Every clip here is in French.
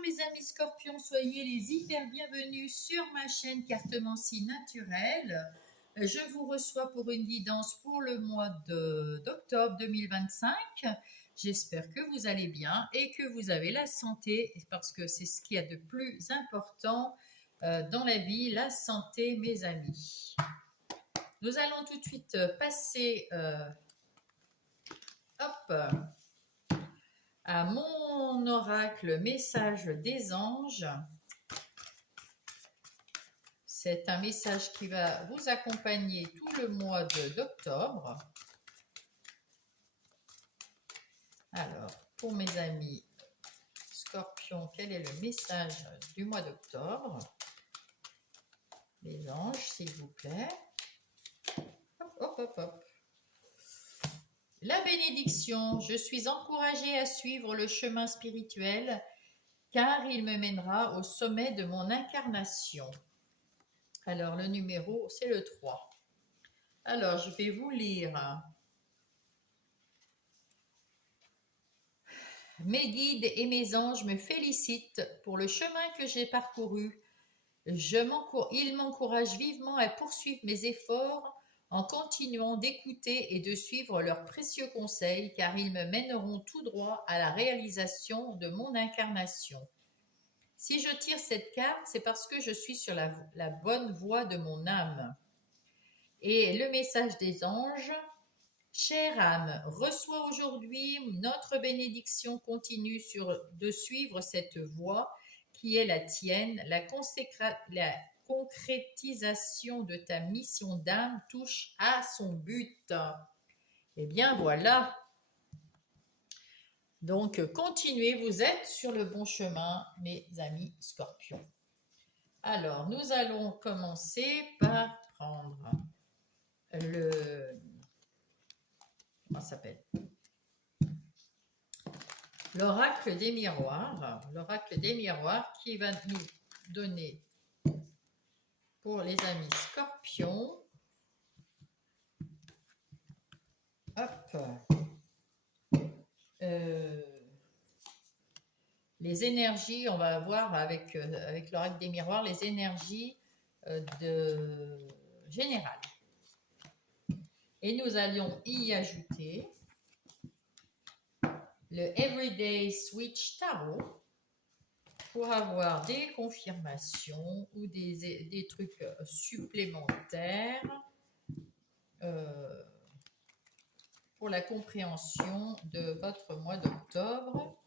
Mes amis scorpions, soyez les hyper bienvenus sur ma chaîne Cartomancie naturelle. Je vous reçois pour une guidance pour le mois d'octobre 2025. J'espère que vous allez bien et que vous avez la santé parce que c'est ce qu'il y a de plus important dans la vie, la santé, mes amis. Nous allons tout de suite passer à mon oracle message des anges. C'est un message qui va vous accompagner tout le mois d'octobre. Alors, pour mes amis scorpions, quel est le message du mois d'octobre? Les anges, s'il vous plaît. Hop, hop, hop, hop. La bénédiction, je suis encouragée à suivre le chemin spirituel car il me mènera au sommet de mon incarnation. Alors, le numéro, c'est le 3. Alors, je vais vous lire. Mes guides et mes anges me félicitent pour le chemin que j'ai parcouru. Ils m'encouragent vivement à poursuivre mes efforts en continuant d'écouter et de suivre leurs précieux conseils, car ils me mèneront tout droit à la réalisation de mon incarnation. Si je tire cette carte, c'est parce que je suis sur la bonne voie de mon âme. Et le message des anges: chère âme, reçois aujourd'hui notre bénédiction continue de suivre cette voie qui est la tienne. La concrétisation de ta mission d'âme touche à son but. Eh bien voilà. Donc continuez, vous êtes sur le bon chemin, mes amis scorpions. Alors, nous allons commencer par prendre comment ça s'appelle? L'oracle des miroirs qui va nous donner pour les amis scorpions. Les énergies, on va voir avec l'oracle des miroirs, les énergies générales. Et nous allons y ajouter le Everyday Switch Tarot pour avoir des confirmations ou des trucs supplémentaires pour la compréhension de votre mois d'octobre.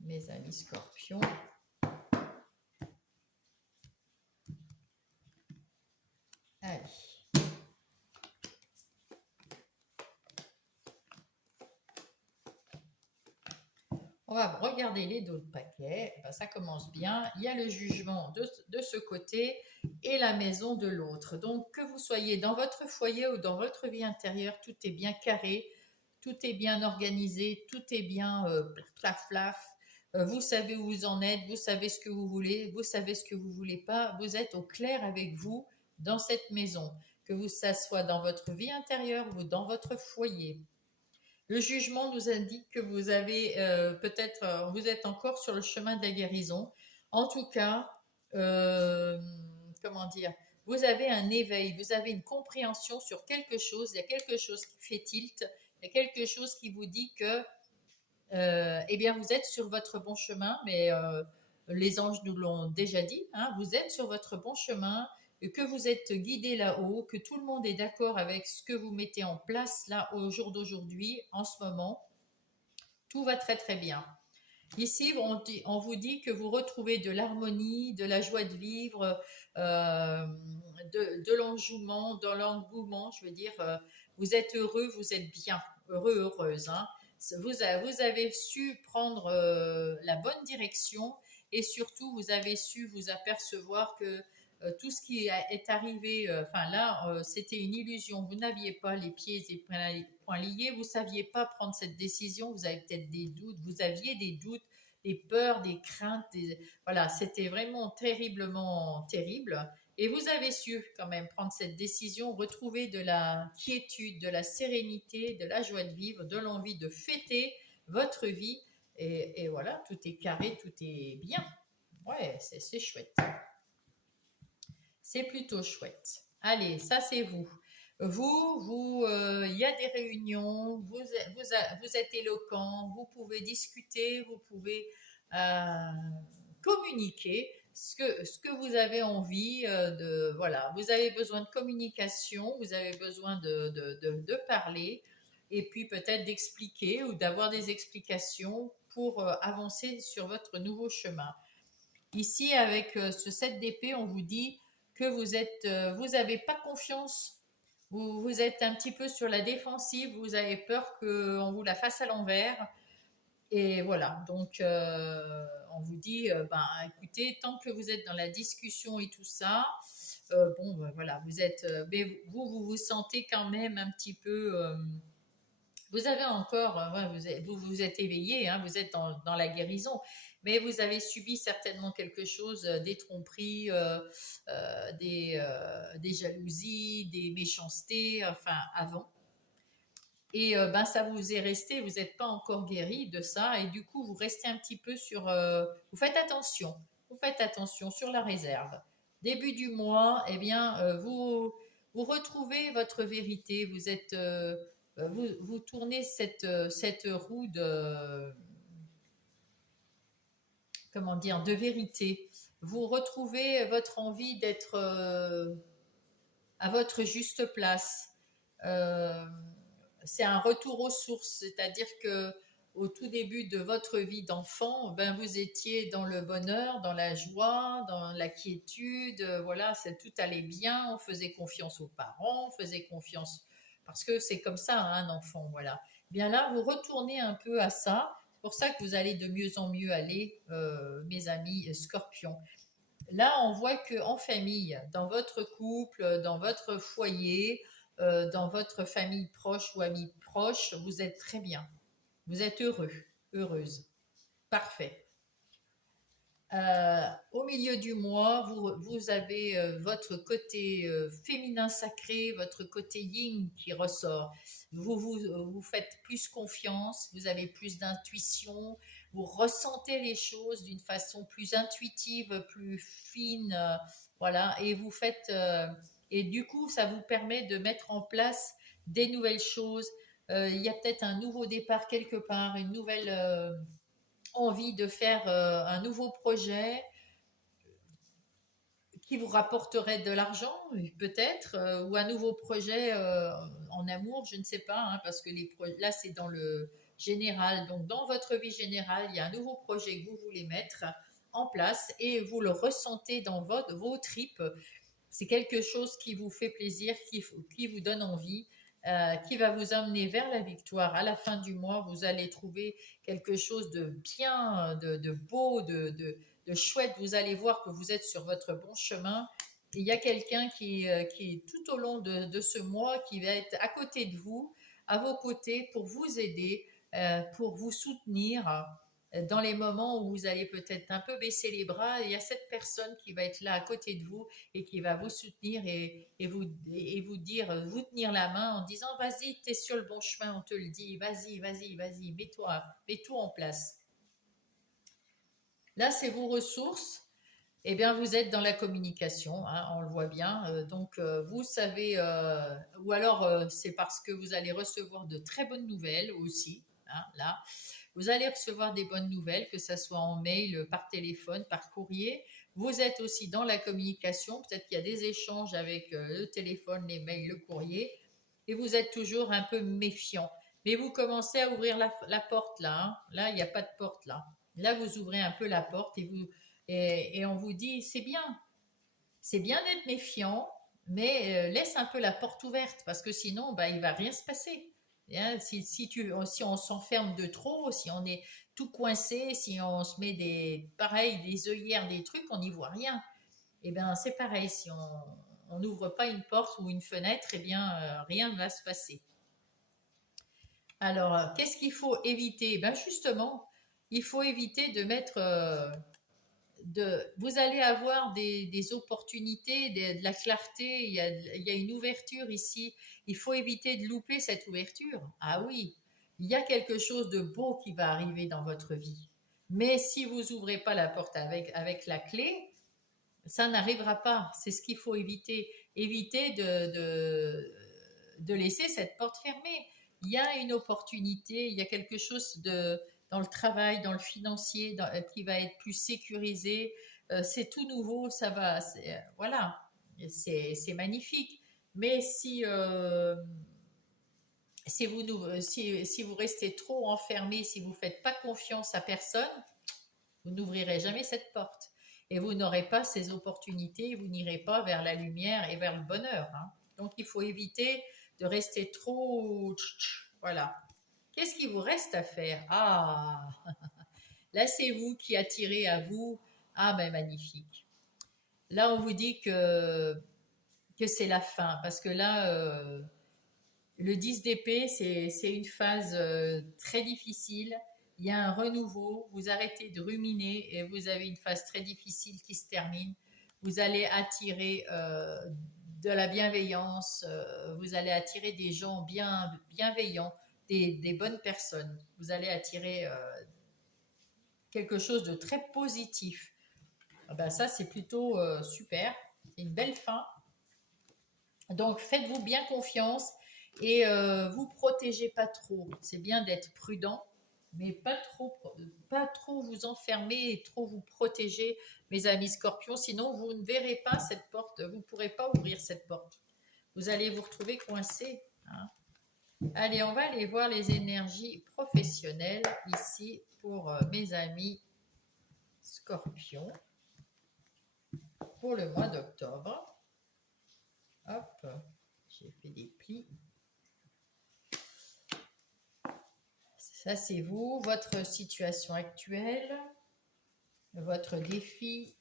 Mes amis scorpions. Allez. On va regarder les deux paquets. Ben, ça commence bien. Il y a le jugement de ce côté et la maison de l'autre. Donc, que vous soyez dans votre foyer ou dans votre vie intérieure, tout est bien carré, tout est bien organisé, tout est bien plaf-plaf. Vous savez où vous en êtes, vous savez ce que vous voulez, vous savez ce que vous ne voulez pas. Vous êtes au clair avec vous dans cette maison, que ça soit dans votre vie intérieure ou dans votre foyer. Le jugement nous indique que vous avez peut-être, vous êtes encore sur le chemin de la guérison. En tout cas, comment dire, vous avez un éveil, vous avez une compréhension sur quelque chose. Il y a quelque chose qui fait tilt, il y a quelque chose qui vous dit que, eh bien, vous êtes sur votre bon chemin, mais les anges nous l'ont déjà dit. Hein, vous êtes sur votre bon chemin, que vous êtes guidé là-haut, que tout le monde est d'accord avec ce que vous mettez en place là au jour d'aujourd'hui, en ce moment. Tout va très très bien. Ici, on vous dit que vous retrouvez de l'harmonie, de la joie de vivre, de l'enjouement, de l'engouement, je veux dire, vous êtes heureux, vous êtes bien, heureux, heureuse. Hein. Vous avez su prendre la bonne direction et surtout, vous avez su vous apercevoir que tout ce qui est arrivé, enfin là, c'était une illusion. Vous n'aviez pas les pieds et poings liés, vous ne saviez pas prendre cette décision, vous avez peut-être des doutes, vous aviez des doutes, des peurs, des craintes, voilà, c'était vraiment terriblement terrible. Et vous avez su quand même prendre cette décision, retrouver de la quiétude, de la sérénité, de la joie de vivre, de l'envie de fêter votre vie. Et voilà, tout est carré, tout est bien. Ouais, c'est chouette. C'est plutôt chouette. Allez, ça c'est vous. Il y a des réunions, vous êtes éloquent, vous pouvez discuter, vous pouvez euh, communiquer ce que vous avez envie de. Voilà, vous avez besoin de communication, vous avez besoin de parler et puis peut-être d'expliquer ou d'avoir des explications pour avancer sur votre nouveau chemin. Ici, avec ce 7 d'épée, on vous dit que vous n'avez pas confiance, vous êtes un petit peu sur la défensive, vous avez peur qu'on vous la fasse à l'envers. Et voilà, donc on vous dit, ben, écoutez, tant que vous êtes dans la discussion et tout ça, bon, ben, voilà, mais vous vous sentez quand même un petit peu, vous avez encore, ouais, vous êtes éveillé, hein, vous êtes dans la guérison, mais vous avez subi certainement quelque chose, des tromperies, des jalousies, des méchancetés, enfin avant. Et ben, ça vous est resté, vous n'êtes pas encore guéri de ça, et du coup, vous restez un petit peu sur. Vous faites attention sur la réserve. Début du mois, eh bien, vous retrouvez votre vérité, vous tournez cette roue comment dire, de vérité. Vous retrouvez votre envie d'être à votre juste place. Euh, c'est un retour aux sources, c'est-à-dire que au tout début de votre vie d'enfant, ben vous étiez dans le bonheur, dans la joie, dans la quiétude, voilà, tout allait bien, on faisait confiance aux parents, on faisait confiance parce que c'est comme ça hein, un enfant, voilà. Bien là, vous retournez un peu à ça. C'est pour ça que vous allez de mieux en mieux aller, mes amis Scorpions. Là, on voit que en famille, dans votre couple, dans votre foyer, dans votre famille proche ou amis proches, vous êtes très bien. Vous êtes heureux, heureuse. Parfait. Au milieu du mois, vous avez votre côté féminin sacré, votre côté yin qui ressort. Vous faites plus confiance, vous avez plus d'intuition, vous ressentez les choses d'une façon plus intuitive, plus fine, voilà, et et du coup, ça vous permet de mettre en place des nouvelles choses. Il y a peut-être un nouveau départ quelque part, une nouvelle envie de faire un nouveau projet qui vous rapporterait de l'argent, peut-être, ou un nouveau projet en amour, je ne sais pas, hein, parce que là c'est dans le général. Donc dans votre vie générale, il y a un nouveau projet que vous voulez mettre en place et vous le ressentez dans vos tripes. C'est quelque chose qui vous fait plaisir, qui vous donne envie, qui va vous amener vers la victoire. À la fin du mois, vous allez trouver quelque chose de bien, de beau, de chouette. Vous allez voir que vous êtes sur votre bon chemin. Et il y a quelqu'un qui est tout au long de ce mois, qui va être à côté de vous, à vos côtés, pour vous aider, pour vous soutenir dans les moments où vous allez peut-être un peu baisser les bras. Il y a cette personne qui va être là à côté de vous et qui va vous soutenir et vous dire, vous tenir la main en disant vas-y, tu es sur le bon chemin, on te le dit, vas-y, mets tout en place. Là, c'est vos ressources. Eh bien, vous êtes dans la communication, hein, on le voit bien. Donc, vous savez, ou alors c'est parce que vous allez recevoir de très bonnes nouvelles aussi. Hein, là, vous allez recevoir des bonnes nouvelles, que ce soit en mail, par téléphone, par courrier. Vous êtes aussi dans la communication. Peut-être qu'il y a des échanges avec le téléphone, les mails, le courrier. Et vous êtes toujours un peu méfiant. Mais vous commencez à ouvrir la porte là. Hein. Là, il n'y a pas de porte là. Là, vous ouvrez un peu la porte et on vous dit c'est bien d'être méfiant, mais laisse un peu la porte ouverte parce que sinon, bah, il va rien se passer. Hein, si on s'enferme de trop, si on est tout coincé, si on se met des œillères, des trucs, on n'y voit rien. Et bien, c'est pareil. Si on n'ouvre pas une porte ou une fenêtre, eh bien, rien ne va se passer. Alors, qu'est-ce qu'il faut éviter? Ben justement, il faut éviter de mettre vous allez avoir des opportunités, de la clarté, il y a une ouverture ici. Il faut éviter de louper cette ouverture. Ah oui, il y a quelque chose de beau qui va arriver dans votre vie. Mais si vous ouvrez pas la porte avec la clé, ça n'arrivera pas. C'est ce qu'il faut éviter. Éviter de laisser cette porte fermée. Il y a une opportunité, il y a quelque chose dans le travail, dans le financier, qui va être plus sécurisé. C'est tout nouveau, ça va. Voilà, c'est magnifique. Mais si vous restez trop enfermé, si vous ne faites pas confiance à personne, vous n'ouvrirez jamais cette porte. Et vous n'aurez pas ces opportunités, vous n'irez pas vers la lumière et vers le bonheur, hein. Donc il faut éviter de rester trop... Voilà. Qu'est-ce qui vous reste à faire? Ah, là c'est vous qui attirez à vous. Ah ben magnifique. Là on vous dit que c'est la fin, parce que là, le 10 d'épée, c'est une phase très difficile. Il y a un renouveau, vous arrêtez de ruminer et vous avez une phase très difficile qui se termine. Vous allez attirer de la bienveillance, vous allez attirer des gens bienveillants, des bonnes personnes. Vous allez attirer quelque chose de très positif. Ah ben ça, c'est plutôt super. C'est une belle fin. Donc, faites-vous bien confiance et vous protégez pas trop. C'est bien d'être prudent, mais pas trop vous enfermer et trop vous protéger, mes amis scorpions. Sinon, vous ne verrez pas cette porte. Vous ne pourrez pas ouvrir cette porte. Vous allez vous retrouver coincé, hein. Allez, on va aller voir les énergies professionnelles ici pour mes amis scorpions pour le mois d'octobre. Hop, j'ai fait des plis. Ça, c'est vous, votre situation actuelle, votre défi,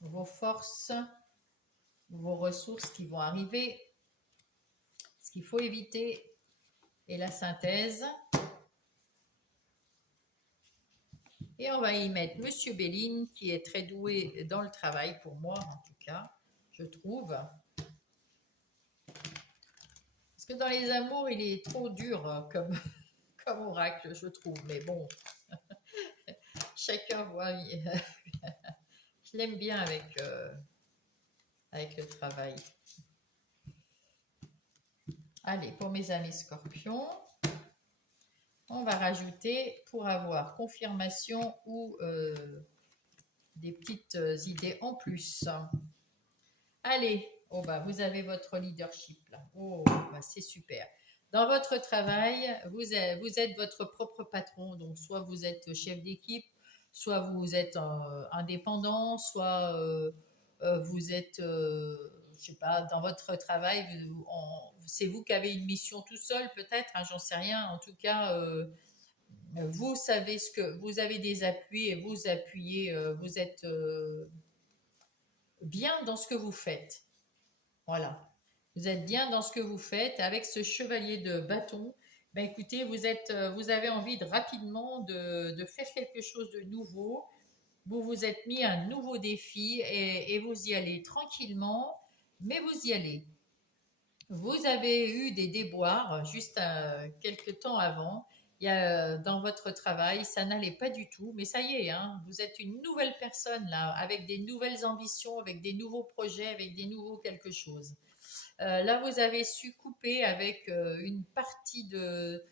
vos forces, vos ressources qui vont arriver, ce qu'il faut éviter et la synthèse. Et on va y mettre Monsieur Béline qui est très doué dans le travail pour moi en tout cas, je trouve. Parce que dans les amours, il est trop dur comme oracle, je trouve. Mais bon, chacun voit. Je l'aime bien avec le travail. Allez, pour mes amis scorpions, on va rajouter pour avoir confirmation ou des petites idées en plus. Allez, oh bah, vous avez votre leadership là. Oh, bah, c'est super. Dans votre travail, vous êtes votre propre patron. Donc, soit vous êtes chef d'équipe, soit vous êtes indépendant, soit vous êtes, je sais pas, dans votre travail, c'est vous qui avez une mission tout seul, peut-être, hein, j'en sais rien. En tout cas, vous savez ce que vous avez des appuis et vous appuyez, vous êtes bien dans ce que vous faites. Voilà. Vous êtes bien dans ce que vous faites. Avec ce chevalier de bâton, ben écoutez, vous avez envie rapidement de faire quelque chose de nouveau. Vous vous êtes mis un nouveau défi et vous y allez tranquillement, mais vous y allez. Vous avez eu des déboires juste quelques temps avant. Dans votre travail, ça n'allait pas du tout, mais ça y est, hein, vous êtes une nouvelle personne là, avec des nouvelles ambitions, avec des nouveaux projets, avec des nouveaux quelque chose. Là, vous avez su couper avec une partie de...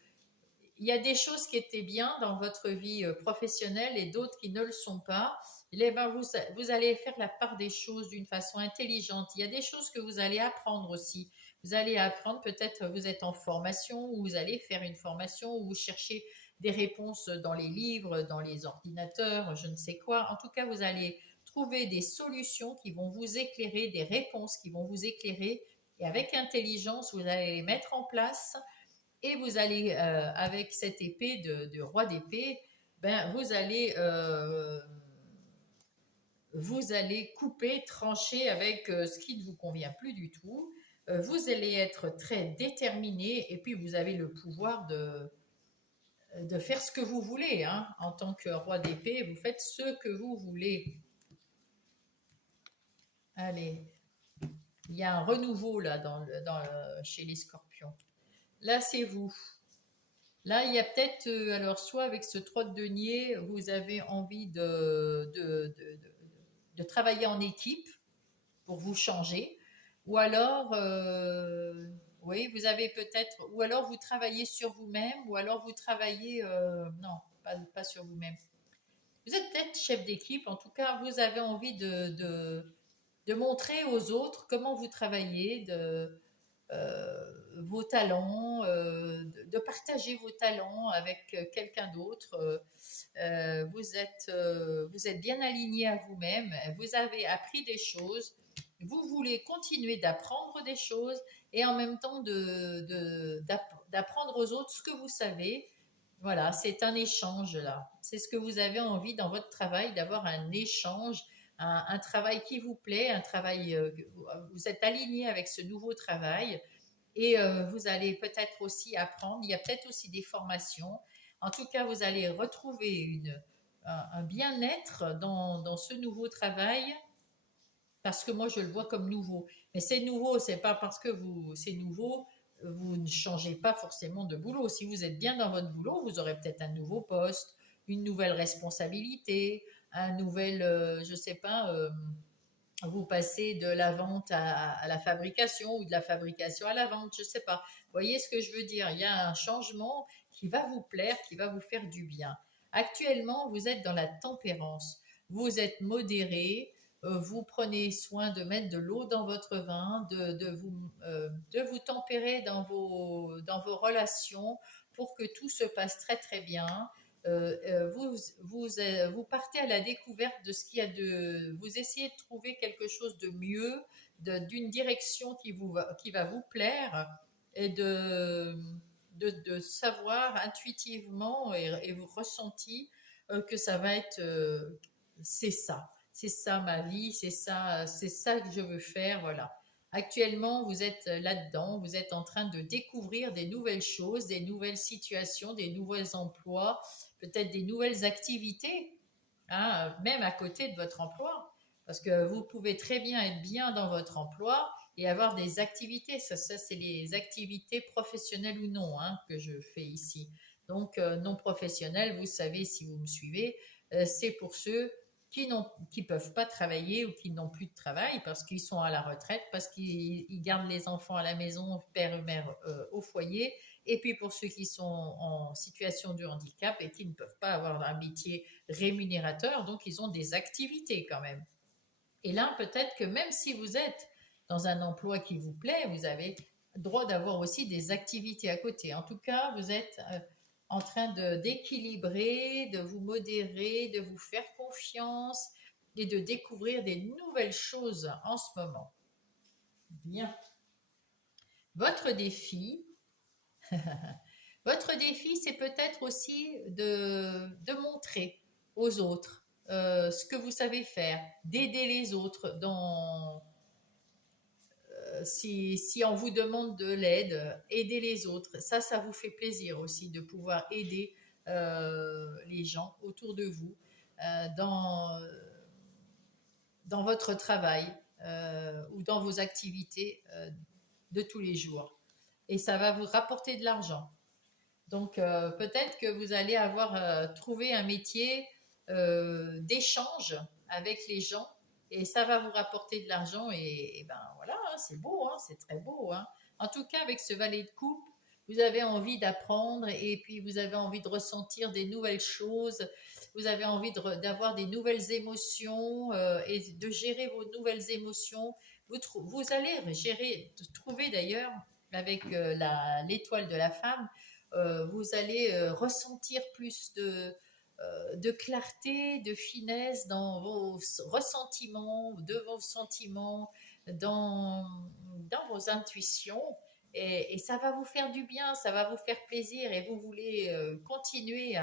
Il y a des choses qui étaient bien dans votre vie professionnelle et d'autres qui ne le sont pas. Eh ben, vous allez faire la part des choses d'une façon intelligente. Il y a des choses que vous allez apprendre aussi. Vous allez apprendre, peut-être vous êtes en formation ou vous allez faire une formation où vous cherchez des réponses dans les livres, dans les ordinateurs, je ne sais quoi. En tout cas, vous allez trouver des solutions qui vont vous éclairer, des réponses qui vont vous éclairer. Et avec intelligence, vous allez les mettre en place et vous allez, avec cette épée de roi d'épée, ben, vous allez couper, trancher avec ce qui ne vous convient plus du tout. Vous allez être très déterminé et puis vous avez le pouvoir de faire ce que vous voulez, hein. En tant que roi d'épée, vous faites ce que vous voulez. Allez, il y a un renouveau là chez les scorpions. Là, c'est vous. Là, il y a peut-être, alors soit avec ce 3 de denier, vous avez envie de travailler en équipe pour vous changer, ou alors, oui, vous avez peut-être, ou alors vous travaillez sur vous-même, ou alors vous travaillez, non, pas sur vous-même. Vous êtes peut-être chef d'équipe, en tout cas, vous avez envie de montrer aux autres comment vous travaillez, vos talents, de partager vos talents avec quelqu'un d'autre. Vous êtes bien aligné à vous-même, vous avez appris des choses, vous voulez continuer d'apprendre des choses et en même temps d'apprendre aux autres ce que vous savez. Voilà, c'est un échange là. C'est ce que vous avez envie dans votre travail, d'avoir un échange, un travail qui vous plaît, un travail, vous êtes aligné avec ce nouveau travail et vous allez peut-être aussi apprendre, il y a peut-être aussi des formations. En tout cas, vous allez retrouver un bien-être dans ce nouveau travail parce que moi, je le vois comme nouveau. Mais c'est nouveau, c'est pas parce que c'est nouveau, vous ne changez pas forcément de boulot. Si vous êtes bien dans votre boulot, vous aurez peut-être un nouveau poste, une nouvelle responsabilité, un nouvel, je sais pas, vous passez de la vente à la fabrication ou de la fabrication à la vente, je ne sais pas. Vous voyez ce que je veux dire? Il y a un changement qui va vous plaire, qui va vous faire du bien. Actuellement, vous êtes dans la tempérance. Vous êtes modéré, vous prenez soin de mettre de l'eau dans votre vin, de vous tempérer dans vos relations pour que tout se passe très très bien. Vous partez à la découverte de ce qu'il y a de... Vous essayez de trouver quelque chose de mieux, d'une direction qui va vous plaire et de savoir intuitivement et vous ressenti que ça va être... c'est ça. C'est ça ma vie, c'est ça que je veux faire, voilà. Actuellement, vous êtes là-dedans, vous êtes en train de découvrir des nouvelles choses, des nouvelles situations, des nouveaux emplois, peut-être des nouvelles activités, hein, même à côté de votre emploi. Parce que vous pouvez très bien être bien dans votre emploi et avoir des activités. Ça c'est les activités professionnelles ou non hein, que je fais ici. Donc, non professionnelles, vous savez si vous me suivez, c'est pour ceux qui peuvent pas travailler ou qui n'ont plus de travail parce qu'ils sont à la retraite, parce qu'ils gardent les enfants à la maison, père et mère au foyer, et puis pour ceux qui sont en situation de handicap et qui ne peuvent pas avoir un métier rémunérateur, donc ils ont des activités quand même. Et là, peut-être que même si vous êtes dans un emploi qui vous plaît, vous avez droit d'avoir aussi des activités à côté. En tout cas, vous êtes en train d'équilibrer, de vous modérer, de vous faire confiance et de découvrir des nouvelles choses en ce moment. Bien. Votre défi, Votre défi, c'est peut-être aussi de montrer aux autres ce que vous savez faire, d'aider les autres si on vous demande de l'aide, aider les autres. Ça vous fait plaisir aussi de pouvoir aider les gens autour de vous dans, dans votre travail ou dans vos activités de tous les jours. Et ça va vous rapporter de l'argent. Donc peut-être que vous allez avoir trouvé un métier d'échange avec les gens et ça va vous rapporter de l'argent et ben voilà, hein, c'est beau, hein, c'est très beau. Hein. En tout cas, avec ce valet de coupe, vous avez envie d'apprendre et puis vous avez envie de ressentir des nouvelles choses, vous avez envie d'avoir des nouvelles émotions et de gérer vos nouvelles émotions. Vous allez trouver d'ailleurs avec l'étoile de la femme vous allez ressentir plus de clarté, de finesse dans vos ressentiments, de vos sentiments, dans vos intuitions. Et ça va vous faire du bien, ça va vous faire plaisir et vous voulez continuer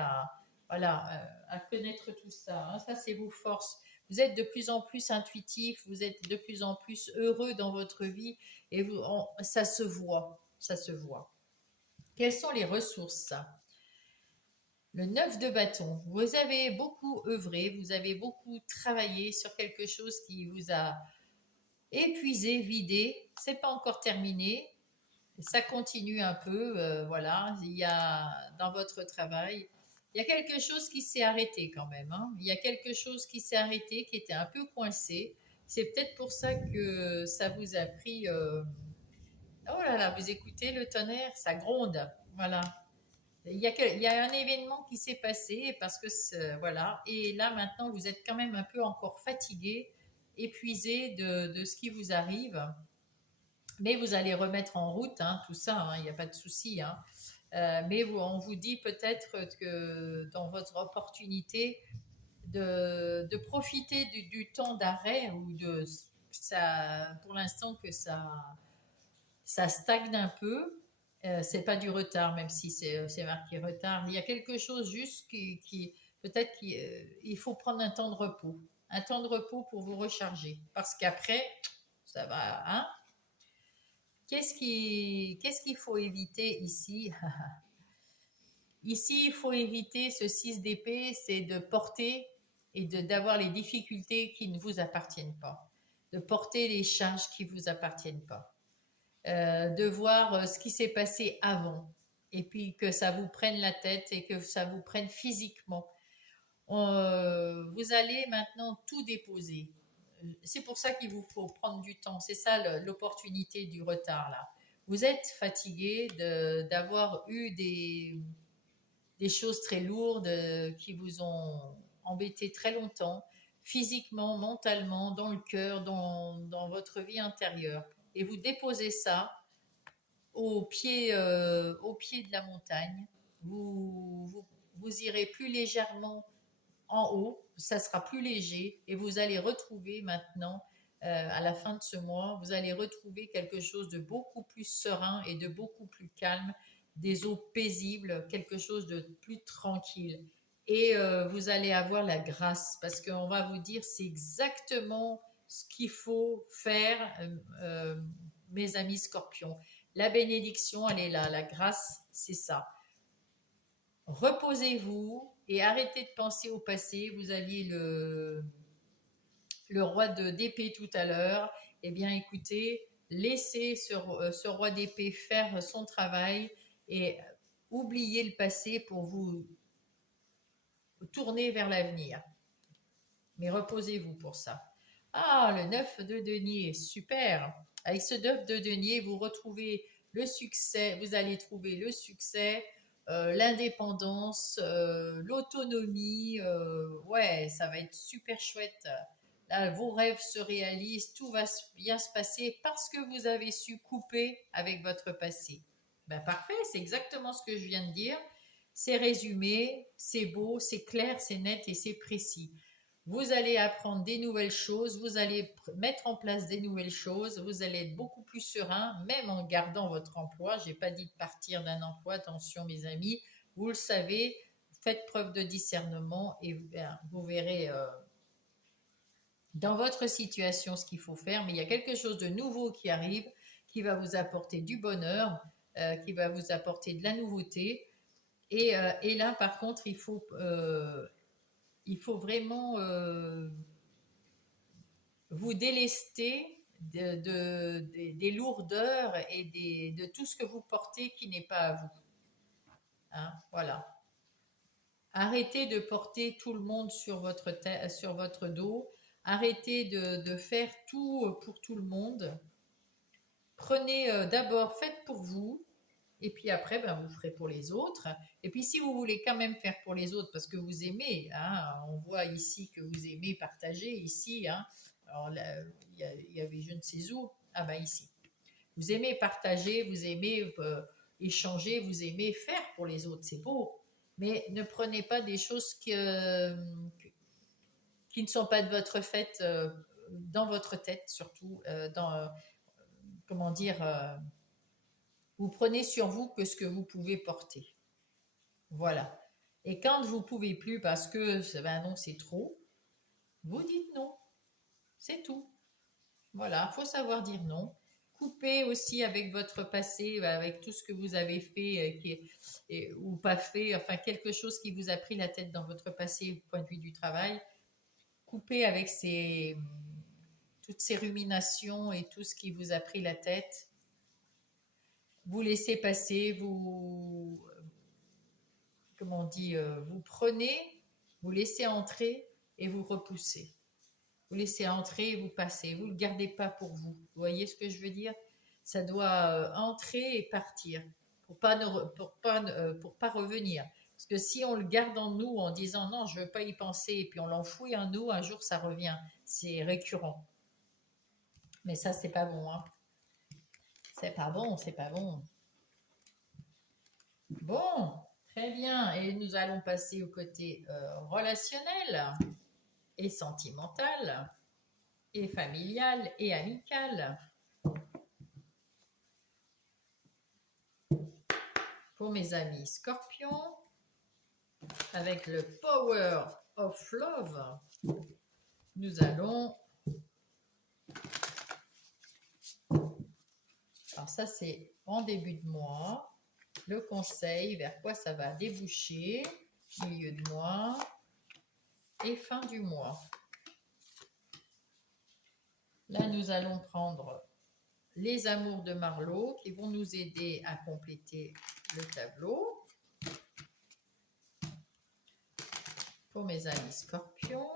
voilà, à connaître tout ça. Hein. Ça, c'est vos forces. Vous êtes de plus en plus intuitif, vous êtes de plus en plus heureux dans votre vie et ça se voit, ça se voit. Quelles sont les ressources? Le 9 de bâton. Vous avez beaucoup œuvré, vous avez beaucoup travaillé sur quelque chose qui vous a épuisé, vidé. C'est pas encore terminé. Ça continue un peu, voilà. Il y a dans votre travail, il y a quelque chose qui s'est arrêté quand même, hein. Il y a quelque chose qui s'est arrêté, qui était un peu coincé. C'est peut-être pour ça que ça vous a pris. Oh là là, vous écoutez le tonnerre, ça gronde. Voilà. Il y a un événement qui s'est passé parce que voilà. Et là maintenant, vous êtes quand même un peu encore fatigué, épuisé de ce qui vous arrive. Mais vous allez remettre en route hein, tout ça, hein, il n'y a pas de souci, hein. Mais on vous dit peut-être que dans votre opportunité de profiter du temps d'arrêt ou de ça, pour l'instant que ça stagne un peu. C'est pas du retard, même si c'est marqué retard. Il y a quelque chose juste qui peut-être qu'il faut prendre un temps de repos pour vous recharger, parce qu'après ça va, hein. Qu'est-ce qu'il faut éviter ici? Ici, il faut éviter ce 6 d'épée, c'est de porter et d'avoir les difficultés qui ne vous appartiennent pas, de porter les charges qui ne vous appartiennent pas, de voir ce qui s'est passé avant et puis que ça vous prenne la tête et que ça vous prenne physiquement. Vous allez maintenant tout déposer. C'est pour ça qu'il vous faut prendre du temps. C'est ça l'opportunité du retard là. Vous êtes fatigué d'avoir eu des choses très lourdes qui vous ont embêté très longtemps, physiquement, mentalement, dans le cœur, dans votre vie intérieure. Et vous déposez ça au pied de la montagne. Vous irez plus légèrement en haut, ça sera plus léger et vous allez retrouver maintenant, à la fin de ce mois, vous allez retrouver quelque chose de beaucoup plus serein et de beaucoup plus calme, des eaux paisibles, quelque chose de plus tranquille. Et vous allez avoir la grâce parce qu'on va vous dire c'est exactement ce qu'il faut faire, mes amis scorpions. La bénédiction, elle est là, la grâce, c'est ça. Reposez-vous et arrêtez de penser au passé. Vous aviez le roi d'épée tout à l'heure. Eh bien, écoutez, laissez ce roi d'épée faire son travail et oubliez le passé pour vous tourner vers l'avenir. Mais reposez-vous pour ça. Ah, le 9 de denier, super. Avec ce 9 de denier, vous retrouvez le succès, vous allez trouver le succès, l'indépendance, l'autonomie. Ouais, ça va être super chouette. Là, vos rêves se réalisent, tout va bien se passer parce que vous avez su couper avec votre passé. Ben parfait, c'est exactement ce que je viens de dire. C'est résumé, c'est beau, c'est clair, c'est net et c'est précis. Vous allez apprendre des nouvelles choses, vous allez mettre en place des nouvelles choses, vous allez être beaucoup plus serein, même en gardant votre emploi. Je n'ai pas dit de partir d'un emploi, attention mes amis, vous le savez, faites preuve de discernement et vous verrez dans votre situation ce qu'il faut faire, mais il y a quelque chose de nouveau qui arrive, qui va vous apporter du bonheur, qui va vous apporter de la nouveauté. Et là, par contre, il faut vraiment vous délester des lourdeurs et de tout ce que vous portez qui n'est pas à vous. Hein, voilà. Arrêtez de porter tout le monde sur votre dos. Arrêtez de faire tout pour tout le monde. Prenez d'abord, faites pour vous. Et puis après, ben, vous ferez pour les autres. Et puis si vous voulez quand même faire pour les autres, parce que vous aimez, hein, on voit ici que vous aimez partager, ici, hein, alors là, il y avait je ne sais où, ah ben ici. Vous aimez partager, vous aimez échanger, vous aimez faire pour les autres, c'est beau. Mais ne prenez pas des choses qui ne sont pas de votre fait, dans votre tête surtout, comment dire, vous prenez sur vous que ce que vous pouvez porter. Voilà. Et quand vous pouvez plus parce que ben non, c'est trop, vous dites non. C'est tout. Voilà, il faut savoir dire non. Coupez aussi avec votre passé, avec tout ce que vous avez fait ou pas fait, enfin quelque chose qui vous a pris la tête dans votre passé au point de vue du travail. Coupez avec toutes ces ruminations et tout ce qui vous a pris la tête. vous laissez passer, vous, comment on dit, vous prenez, vous laissez entrer et vous repoussez. Vous laissez entrer et vous passez. Vous ne le gardez pas pour vous. Vous voyez ce que je veux dire? Ça doit entrer et partir pour pas revenir. Parce que si on le garde en nous en disant non, je ne veux pas y penser et puis on l'enfouit en nous, un jour ça revient. C'est récurrent. Mais ça, c'est pas bon. Hein. C'est pas bon, c'est pas bon. Bon, très bien. Et nous allons passer au côté relationnel et sentimental et familial et amical. Pour mes amis scorpions, avec le Power of Love, nous allons... Alors ça, c'est en début de mois. Le conseil, vers quoi ça va déboucher, milieu de mois et fin du mois. Là, nous allons prendre les amours de Marlowe qui vont nous aider à compléter le tableau. Pour mes amis scorpions.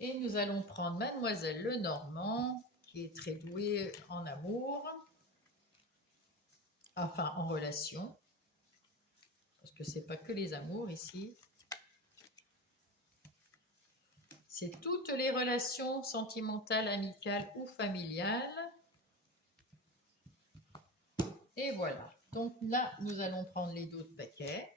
Et nous allons prendre Mademoiselle Lenormand, qui est très douée en amour, enfin en relation, parce que c'est pas que les amours ici. C'est toutes les relations sentimentales, amicales ou familiales. Et voilà. Donc là, nous allons prendre les dos de paquet.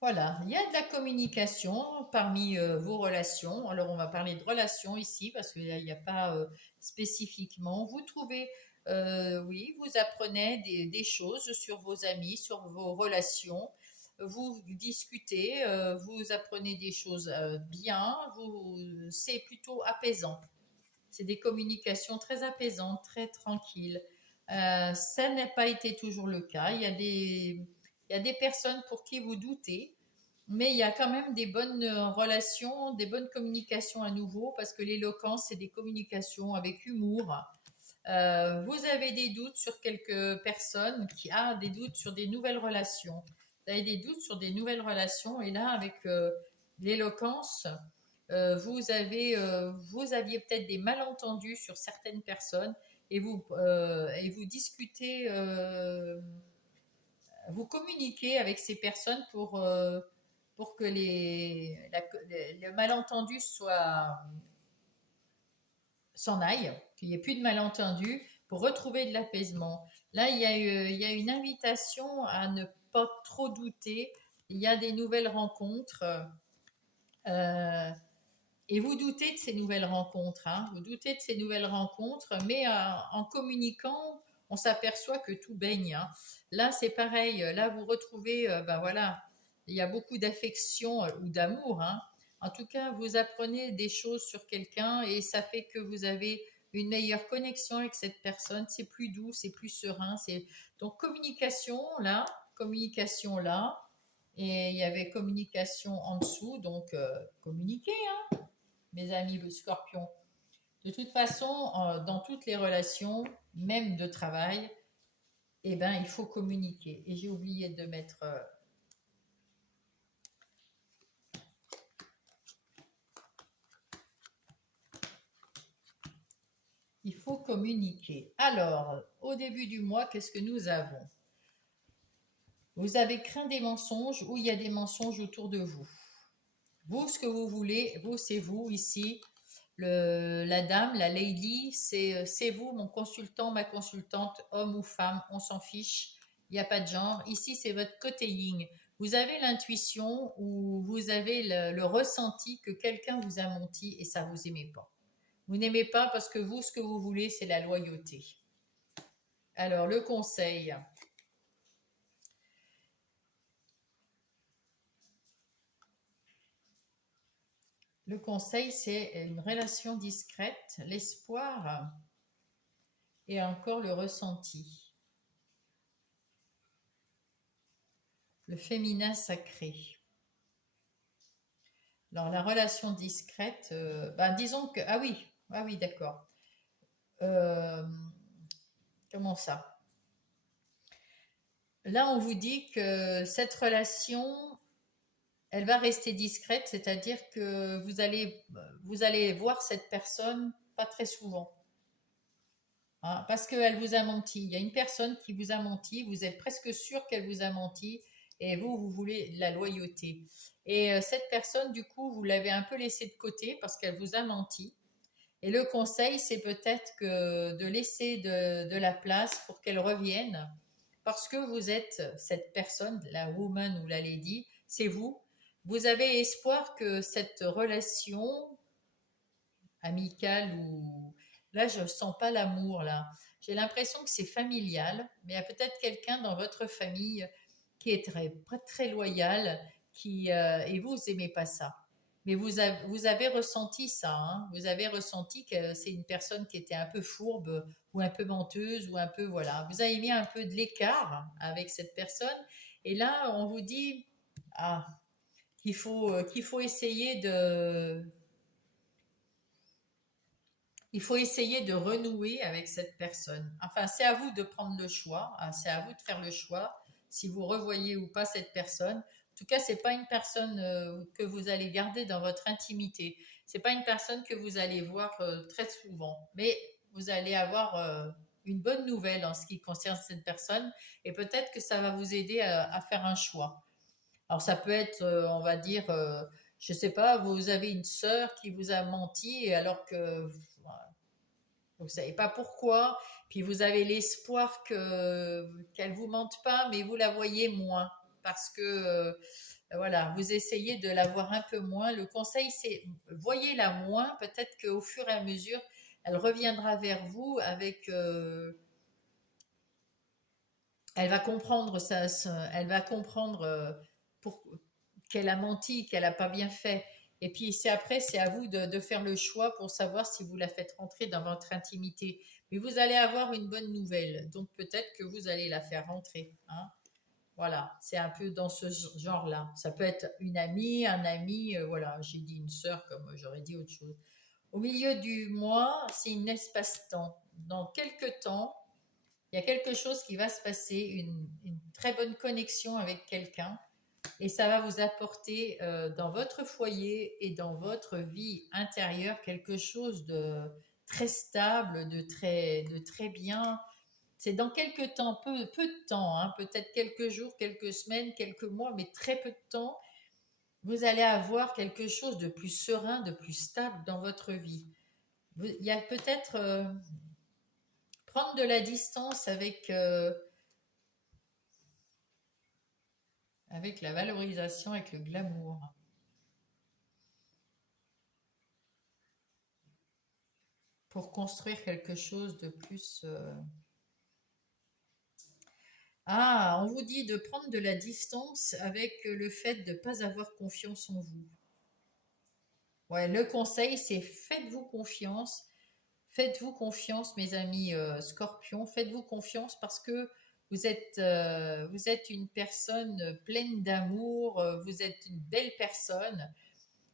Voilà, il y a de la communication parmi vos relations. Alors, on va parler de relations ici parce qu'il n'y a pas spécifiquement. Vous trouvez, oui, vous apprenez des choses sur vos amis, sur vos relations. Vous discutez, vous apprenez des choses bien. C'est plutôt apaisant. C'est des communications très apaisantes, très tranquilles. Ça n'a pas été toujours le cas. Il y a des personnes pour qui vous doutez, mais il y a quand même des bonnes relations, des bonnes communications à nouveau, parce que l'éloquence, c'est des communications avec humour. Vous avez des doutes sur quelques personnes qui ont des doutes sur des nouvelles relations. Vous avez des doutes sur des nouvelles relations, et là, avec l'éloquence, vous aviez peut-être des malentendus sur certaines personnes, et vous discutez, vous communiquez avec ces personnes pour que le malentendu s'en aille, qu'il n'y ait plus de malentendu, pour retrouver de l'apaisement. Là, il y a une invitation à ne pas trop douter. Il y a des nouvelles rencontres. Euh, et vous doutez de ces nouvelles rencontres. Hein. Vous doutez de ces nouvelles rencontres, mais en communiquant, on s'aperçoit que tout baigne. Hein. Là, c'est pareil. Là, vous retrouvez, ben voilà, il y a beaucoup d'affection ou d'amour. Hein. En tout cas, vous apprenez des choses sur quelqu'un et ça fait que vous avez une meilleure connexion avec cette personne. C'est plus doux, c'est plus serein. Donc communication là, et il y avait communication en dessous. Donc communiquer, hein, mes amis scorpions. De toute façon, dans toutes les relations, même de travail, eh ben, il faut communiquer. Et j'ai oublié de mettre il faut communiquer. Alors, au début du mois, qu'est-ce que nous avons? Vous avez craint des mensonges ou il y a des mensonges autour de vous. Vous, ce que vous voulez, vous, c'est vous ici. La dame, la lady, c'est vous, mon consultant, ma consultante, homme ou femme, on s'en fiche. Il n'y a pas de genre. Ici, c'est votre côté yin. Vous avez l'intuition ou vous avez le ressenti que quelqu'un vous a menti et ça vous aimez pas. Vous n'aimez pas parce que vous, ce que vous voulez, c'est la loyauté. Alors, le conseil. Le conseil, c'est une relation discrète, l'espoir et encore le ressenti. Le féminin sacré. Alors, la relation discrète, disons que... ah oui, d'accord. Euh, comment ça? Là, on vous dit que cette relation, elle va rester discrète, c'est-à-dire que vous allez voir cette personne pas très souvent, hein, parce qu'elle vous a menti. Il y a une personne qui vous a menti, vous êtes presque sûr qu'elle vous a menti, et vous voulez la loyauté. Et cette personne, du coup, vous l'avez un peu laissée de côté parce qu'elle vous a menti. Et le conseil, c'est peut-être que de laisser de la place pour qu'elle revienne, parce que vous êtes cette personne, la woman ou la lady, c'est vous. Vous avez espoir que cette relation amicale ou... Là, je ne sens pas l'amour, là. J'ai l'impression que c'est familial, mais il y a peut-être quelqu'un dans votre famille qui est très loyal, et vous n'aimez pas ça. Mais vous avez ressenti ça, hein. Vous avez ressenti que c'est une personne qui était un peu fourbe ou un peu menteuse ou un peu, voilà. Vous avez mis un peu de l'écart avec cette personne. Et là, on vous dit, ah, qu'il faut essayer il faut essayer de renouer avec cette personne. Enfin, c'est à vous de prendre le choix, hein, c'est à vous de faire le choix si vous revoyez ou pas cette personne. En tout cas, c'est pas une personne que vous allez garder dans votre intimité. C'est pas une personne que vous allez voir très souvent, mais vous allez avoir une bonne nouvelle en ce qui concerne cette personne et peut-être que ça va vous aider à faire un choix. Alors ça peut être, on va dire, je sais pas, vous avez une sœur qui vous a menti alors que vous savez pas pourquoi, puis vous avez l'espoir qu'elle vous mente pas, mais vous la voyez moins parce que voilà, vous essayez de la voir un peu moins. Le conseil, c'est voyez-la moins, peut-être qu'au fur et à mesure, elle reviendra vers vous avec, elle va comprendre elle va comprendre pour, qu'elle a menti, qu'elle n'a pas bien fait. Et puis c'est après, c'est à vous de faire le choix pour savoir si vous la faites rentrer dans votre intimité. Mais vous allez avoir une bonne nouvelle, donc peut-être que vous allez la faire rentrer, hein. Voilà, c'est un peu dans ce genre-là. Ça peut être une amie, un ami, voilà, j'ai dit une sœur comme j'aurais dit autre chose. Au milieu du mois, c'est un espace-temps. Dans quelques temps, il y a quelque chose qui va se passer, une très bonne connexion avec quelqu'un et ça va vous apporter dans votre foyer et dans votre vie intérieure quelque chose de très stable, de très bien. C'est dans quelques temps, peu de temps, hein, peut-être quelques jours, quelques semaines, quelques mois, mais très peu de temps, vous allez avoir quelque chose de plus serein, de plus stable dans votre vie. Il y a peut-être prendre de la distance avec la valorisation, avec le glamour, pour construire quelque chose de plus... Ah, on vous dit de prendre de la distance avec le fait de ne pas avoir confiance en vous. Ouais, le conseil, c'est faites-vous confiance, mes amis scorpions, faites-vous confiance parce que vous êtes une personne pleine d'amour, vous êtes une belle personne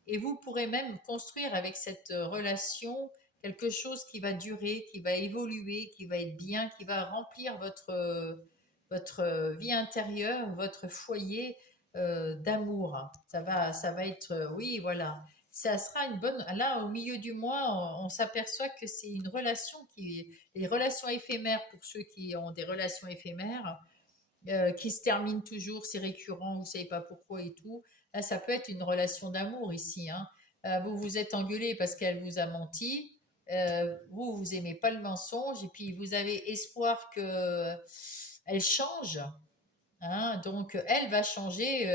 et vous pourrez même construire avec cette relation quelque chose qui va durer, qui va évoluer, qui va être bien, qui va remplir votre vie intérieure, votre foyer d'amour. Ça va être, oui, voilà. Ça sera une bonne. Là, au milieu du mois, on s'aperçoit que c'est une relation les relations éphémères pour ceux qui ont des relations éphémères, qui se termine toujours, c'est récurrent, vous savez pas pourquoi et tout. Là, ça peut être une relation d'amour ici, hein. Vous vous êtes engueulé parce qu'elle vous a menti. Vous aimez pas le mensonge et puis vous avez espoir que elle change, hein. Donc elle va changer.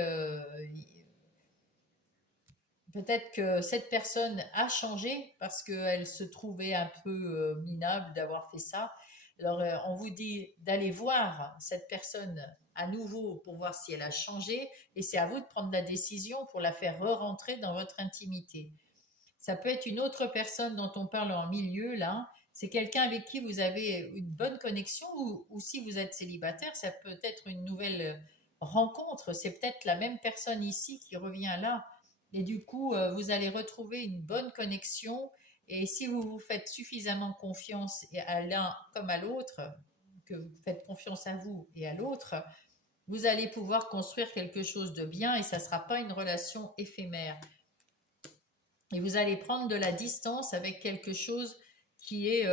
Peut-être que cette personne a changé parce qu'elle se trouvait un peu minable d'avoir fait ça. Alors, on vous dit d'aller voir cette personne à nouveau pour voir si elle a changé et c'est à vous de prendre la décision pour la faire re-rentrer dans votre intimité. Ça peut être une autre personne dont on parle en milieu, là. C'est quelqu'un avec qui vous avez une bonne connexion ou si vous êtes célibataire, ça peut être une nouvelle rencontre. C'est peut-être la même personne ici qui revient là. Et du coup, vous allez retrouver une bonne connexion. Et si vous vous faites suffisamment confiance à l'un comme à l'autre, que vous faites confiance à vous et à l'autre, vous allez pouvoir construire quelque chose de bien et ça ne sera pas une relation éphémère. Et vous allez prendre de la distance avec quelque chose qui est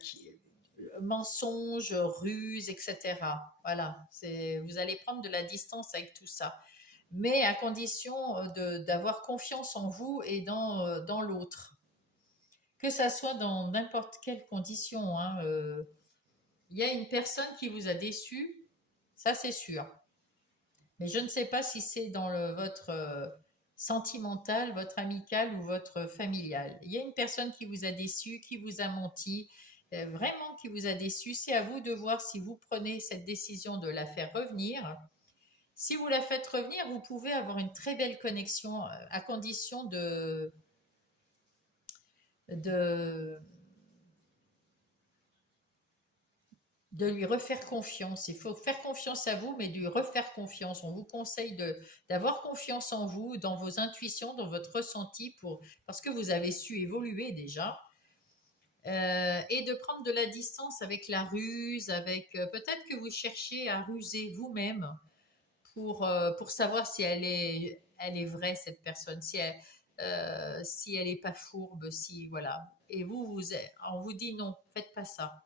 qui, mensonge, ruse, etc. Voilà, vous allez prendre de la distance avec tout ça. Mais à condition d'avoir confiance en vous et dans l'autre. Que ça soit dans n'importe quelle condition. Hein, il y a une personne qui vous a déçu, ça c'est sûr. Mais je ne sais pas si c'est dans votre sentimental, votre amical ou votre familial. Il y a une personne qui vous a déçu, qui vous a menti, vraiment qui vous a déçu. C'est à vous de voir si vous prenez cette décision de la faire revenir. Si vous la faites revenir, vous pouvez avoir une très belle connexion à condition de, de lui refaire confiance. Il faut faire confiance à vous, mais de lui refaire confiance. On vous conseille d'avoir confiance en vous, dans vos intuitions, dans votre ressenti, parce que vous avez su évoluer déjà. Et de prendre de la distance avec la ruse, avec peut-être que vous cherchez à ruser vous-même pour savoir si elle est vraie, cette personne, si elle est pas fourbe, si voilà. Et on vous dit non, faites pas ça.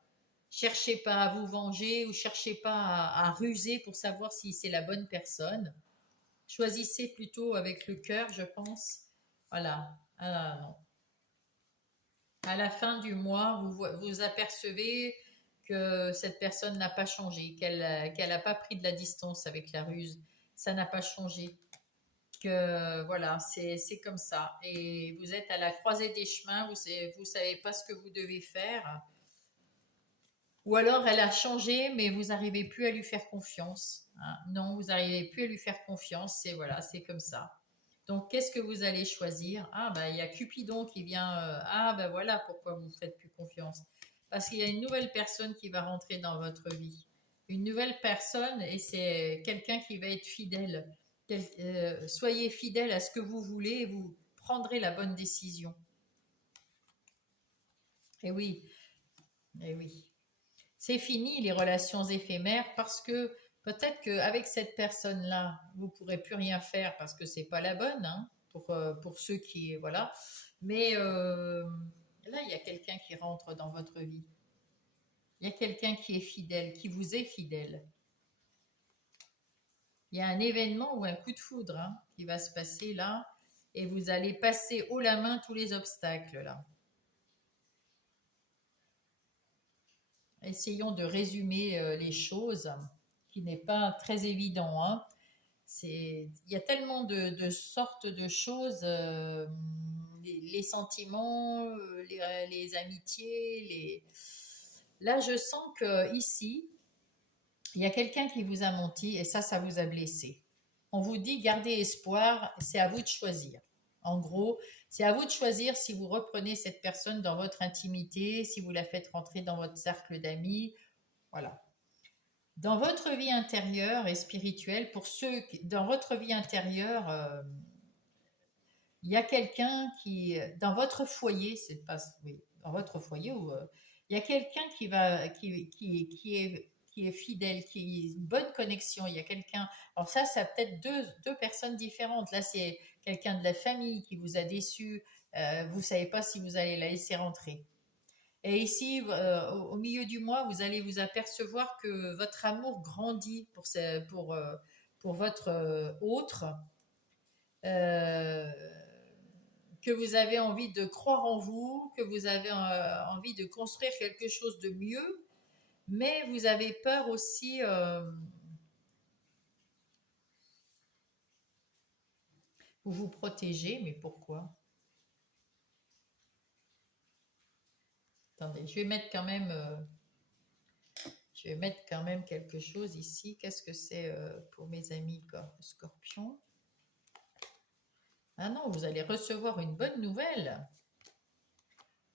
Cherchez pas à vous venger ou cherchez pas à ruser pour savoir si c'est la bonne personne. Choisissez plutôt avec le cœur, je pense. Voilà. Ah, non. À la fin du mois, vous apercevez que cette personne n'a pas changé, qu'elle n'a pas pris de la distance avec la ruse. Ça n'a pas changé. Que voilà, c'est comme ça. Et vous êtes à la croisée des chemins, vous savez pas ce que vous devez faire. Ou alors elle a changé, mais vous n'arrivez plus à lui faire confiance. Hein. Non, vous n'arrivez plus à lui faire confiance. C'est voilà, c'est comme ça. Donc, qu'est-ce que vous allez choisir? Ah, ben, il y a Cupidon qui vient. Ah, ben voilà pourquoi vous ne faites plus confiance. Parce qu'il y a une nouvelle personne qui va rentrer dans votre vie. Une nouvelle personne, et c'est quelqu'un qui va être fidèle. Soyez fidèle à ce que vous voulez et vous prendrez la bonne décision. Et oui, et oui. C'est fini les relations éphémères parce que peut-être qu'avec cette personne-là, vous ne pourrez plus rien faire parce que c'est pas la bonne hein, pour ceux qui voilà. Mais là, il y a quelqu'un qui rentre dans votre vie. Il y a quelqu'un qui est fidèle, qui vous est fidèle. Il y a un événement ou un coup de foudre hein, qui va se passer là et vous allez passer haut la main tous les obstacles là. Essayons de résumer les choses, qui n'est pas très évident. Hein. Il y a tellement de sortes de choses, les sentiments, les amitiés. Là, je sens que ici, il y a quelqu'un qui vous a menti et ça vous a blessé. On vous dit gardez espoir, c'est à vous de choisir. En gros, c'est à vous de choisir si vous reprenez cette personne dans votre intimité, si vous la faites rentrer dans votre cercle d'amis. Voilà. Dans votre vie intérieure et spirituelle, dans votre vie intérieure, il y a quelqu'un dans votre foyer, c'est pas, oui, dans votre foyer, il y a quelqu'un qui est fidèle, qui a une bonne connexion. Il y a quelqu'un, alors ça peut-être deux personnes différentes. Là, c'est quelqu'un de la famille qui vous a déçu. Vous savez pas si vous allez la laisser rentrer. Et ici, au milieu du mois, vous allez vous apercevoir que votre amour grandit pour votre autre, euh, que vous avez envie de croire en vous, que vous avez envie de construire quelque chose de mieux, mais vous avez peur aussi, vous vous protégez, mais pourquoi? Attendez, je vais mettre quand même quelque chose ici. Qu'est-ce que c'est pour mes amis scorpions? Ah non, vous allez recevoir une bonne nouvelle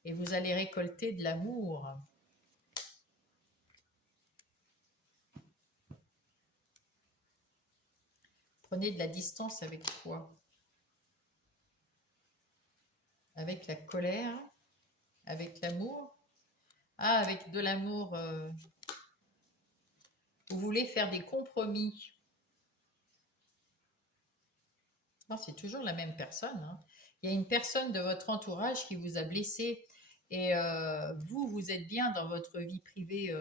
et vous allez récolter de l'amour. Prenez de la distance avec quoi? Avec la colère? Avec l'amour? Ah, avec de l'amour. Vous voulez faire des compromis. Non, c'est toujours la même personne, hein. Il y a une personne de votre entourage qui vous a blessé et vous, vous êtes bien dans votre vie privée.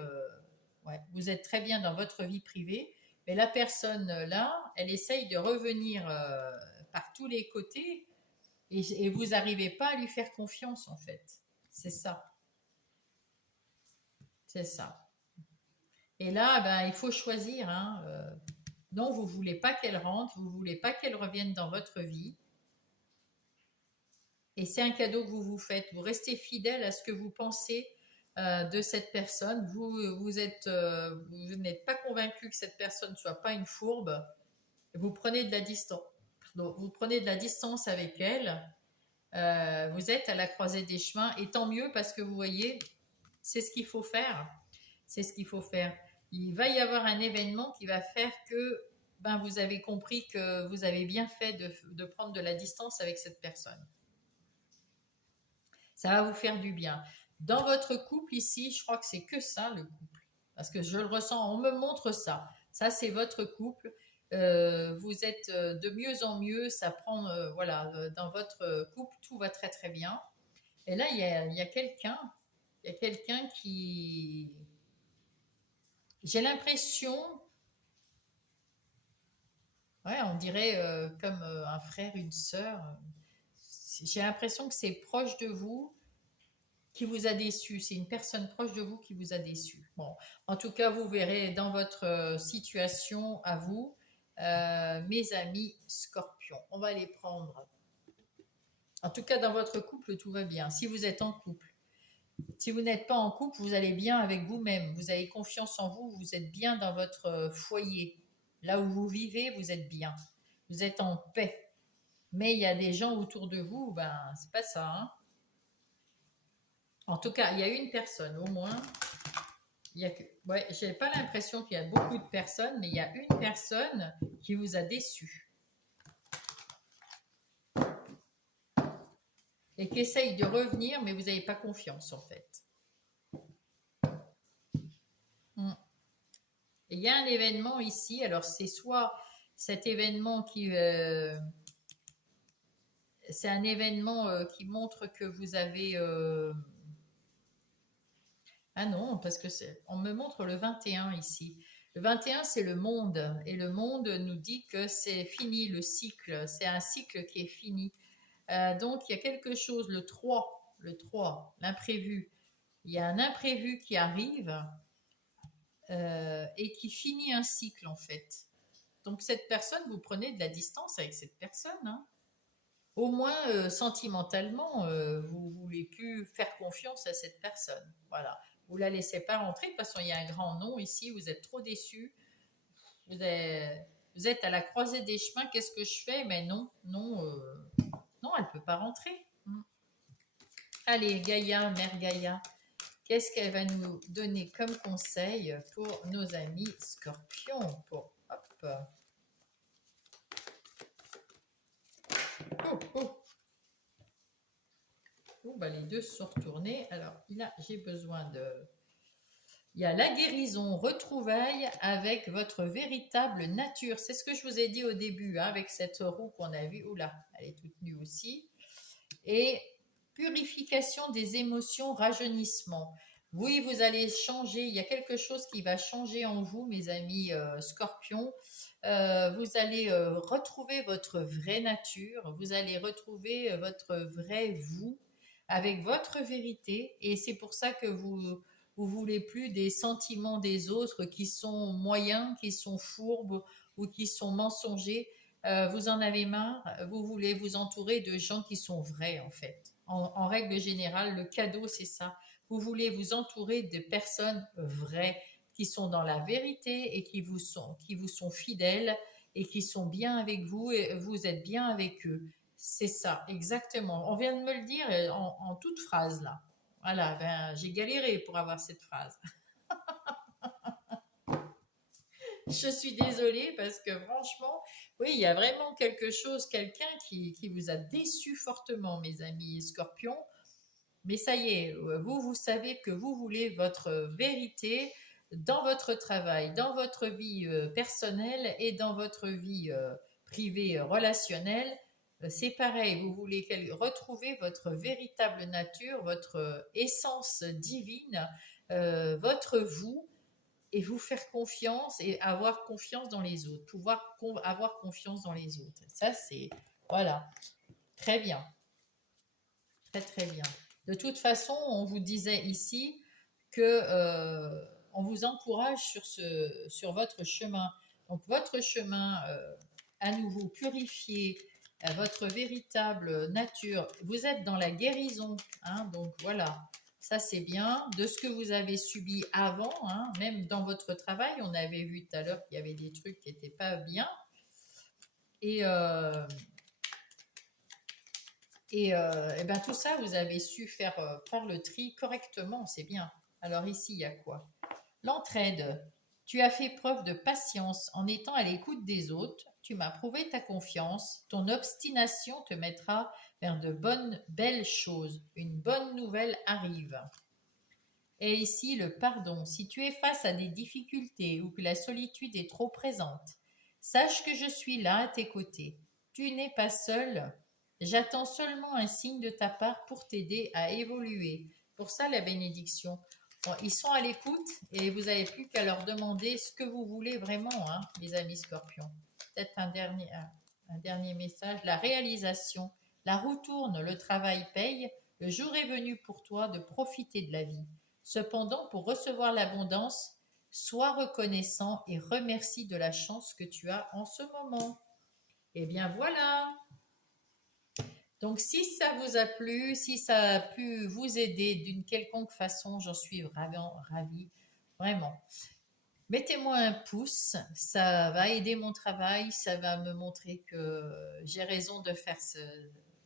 Ouais, vous êtes très bien dans votre vie privée, mais la personne là, elle essaye de revenir par tous les côtés et vous n'arrivez pas à lui faire confiance en fait. C'est ça, c'est ça. Et là, ben, il faut choisir, hein. Non, vous voulez pas qu'elle rentre, vous voulez pas qu'elle revienne dans votre vie. Et c'est un cadeau que vous vous faites. Vous restez fidèle à ce que vous pensez de cette personne. Vous n'êtes pas convaincu que cette personne ne soit pas une fourbe. Vous prenez de la distance. Pardon, vous prenez de la distance avec elle. Vous êtes à la croisée des chemins. Et tant mieux parce que vous voyez, c'est ce qu'il faut faire. C'est ce qu'il faut faire. Il va y avoir un événement qui va faire que ben, vous avez compris que vous avez bien fait de prendre de la distance avec cette personne. Ça va vous faire du bien. Dans votre couple ici, je crois que c'est que ça le couple. Parce que je le ressens, on me montre ça. Ça, c'est votre couple. Vous êtes de mieux en mieux. Ça prend, voilà, dans votre couple, tout va très très bien. Et là, il y a quelqu'un, il y a quelqu'un qui, j'ai l'impression, ouais, on dirait comme un frère, une sœur. J'ai l'impression que c'est proche de vous qui vous a déçu. C'est une personne proche de vous qui vous a déçu. Bon, en tout cas, vous verrez dans votre situation à vous, mes amis scorpions. On va les prendre. En tout cas, dans votre couple, tout va bien. Si vous êtes en couple. Si vous n'êtes pas en couple, vous allez bien avec vous-même. Vous avez confiance en vous. Vous êtes bien dans votre foyer. Là où vous vivez, vous êtes bien. Vous êtes en paix. Mais il y a des gens autour de vous, ben, c'est pas ça, hein. En tout cas, il y a une personne au moins. Il y a que, ouais, j'ai pas l'impression qu'il y a beaucoup de personnes, mais il y a une personne qui vous a déçu et qui essaye de revenir, mais vous n'avez pas confiance en fait. Mm. Et il y a un événement ici, alors c'est soit cet événement qui, c'est un événement qui montre que vous avez, ah non, parce que on me montre le 21 ici. Le 21, c'est le monde. Et le monde nous dit que c'est fini le cycle. C'est un cycle qui est fini. Donc, il y a quelque chose, le trois, l'imprévu. Il y a un imprévu qui arrive et qui finit un cycle, en fait. Donc, cette personne, vous prenez de la distance avec cette personne, hein. Au moins, sentimentalement, vous voulez plus faire confiance à cette personne. Voilà. Vous la laissez pas rentrer. De toute façon, il y a un grand non ici. Vous êtes trop déçu. Vous êtes à la croisée des chemins. Qu'est-ce que je fais? Mais non, non, non, elle peut pas rentrer. Allez, Gaïa, Mère Gaïa, qu'est-ce qu'elle va nous donner comme conseil pour nos amis scorpions? Hop. Oh, oh. Oh, bah, les deux se sont retournés. Alors, là, j'ai besoin de... Il y a la guérison, retrouvailles avec votre véritable nature. C'est ce que je vous ai dit au début, hein, avec cette roue qu'on a vue. Oula, elle est toute nue aussi. Et purification des émotions, rajeunissement. Oui, vous allez changer. Il y a quelque chose qui va changer en vous, mes amis scorpions. Vous allez retrouver votre vraie nature. Vous allez retrouver votre vrai vous avec votre vérité. Et c'est pour ça que vous voulez plus des sentiments des autres qui sont moyens, qui sont fourbes ou qui sont mensongers. Vous en avez marre. Vous voulez vous entourer de gens qui sont vrais, en fait. En règle générale, le cadeau, c'est ça. Vous voulez vous entourer de personnes vraies, qui sont dans la vérité et qui vous sont fidèles et qui sont bien avec vous et vous êtes bien avec eux. C'est ça, exactement. On vient de me le dire en toute phrase là. Voilà, ben, j'ai galéré pour avoir cette phrase. Je suis désolée parce que franchement, oui, il y a vraiment quelque chose, quelqu'un qui vous a déçu fortement, mes amis scorpions. Mais ça y est, vous, vous savez que vous voulez votre vérité dans votre travail, dans votre vie personnelle et dans votre vie privée relationnelle. C'est pareil, vous voulez retrouver votre véritable nature, votre essence divine, votre vous, et vous faire confiance et avoir confiance dans les autres, pouvoir avoir confiance dans les autres. Ça, c'est, voilà, très bien, très très bien. De toute façon, on vous disait ici que on vous encourage sur votre chemin. Donc votre chemin, à nouveau purifié, votre véritable nature. Vous êtes dans la guérison, hein, donc voilà. Ça c'est bien. De ce que vous avez subi avant, hein, même dans votre travail, on avait vu tout à l'heure qu'il y avait des trucs qui n'étaient pas bien. Et, euh, et ben tout ça, vous avez su faire le tri correctement, c'est bien. Alors ici, il y a quoi? L'entraide. Tu as fait preuve de patience en étant à l'écoute des autres. Tu m'as prouvé ta confiance. Ton obstination te mettra vers de bonnes, belles choses. Une bonne nouvelle arrive. Et ici, le pardon. Si tu es face à des difficultés ou que la solitude est trop présente, sache que je suis là à tes côtés. Tu n'es pas seul. J'attends seulement un signe de ta part pour t'aider à évoluer. Pour ça, la bénédiction. Bon, ils sont à l'écoute et vous n'avez plus qu'à leur demander ce que vous voulez vraiment, hein, les amis scorpions. Peut-être un dernier message. La réalisation. La roue tourne, le travail paye. Le jour est venu pour toi de profiter de la vie. Cependant, pour recevoir l'abondance, sois reconnaissant et remercie de la chance que tu as en ce moment. Eh bien voilà. Donc si ça vous a plu, si ça a pu vous aider d'une quelconque façon, j'en suis vraiment ravie, vraiment. Mettez-moi un pouce, ça va aider mon travail, ça va me montrer que j'ai raison de faire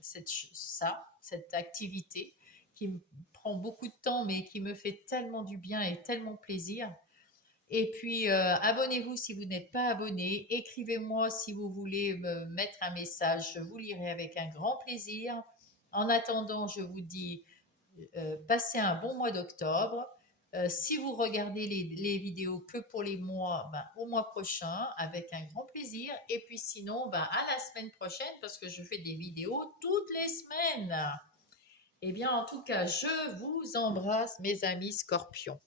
cette activité qui me prend beaucoup de temps mais qui me fait tellement du bien et tellement plaisir. Et puis, abonnez-vous si vous n'êtes pas abonné. Écrivez-moi si vous voulez me mettre un message. Je vous lirai avec un grand plaisir. En attendant, je vous dis, passez un bon mois d'octobre. Si vous regardez les vidéos que pour les mois, ben, au mois prochain, avec un grand plaisir. Et puis sinon, ben, à la semaine prochaine, parce que je fais des vidéos toutes les semaines. Eh bien, en tout cas, je vous embrasse, mes amis scorpions.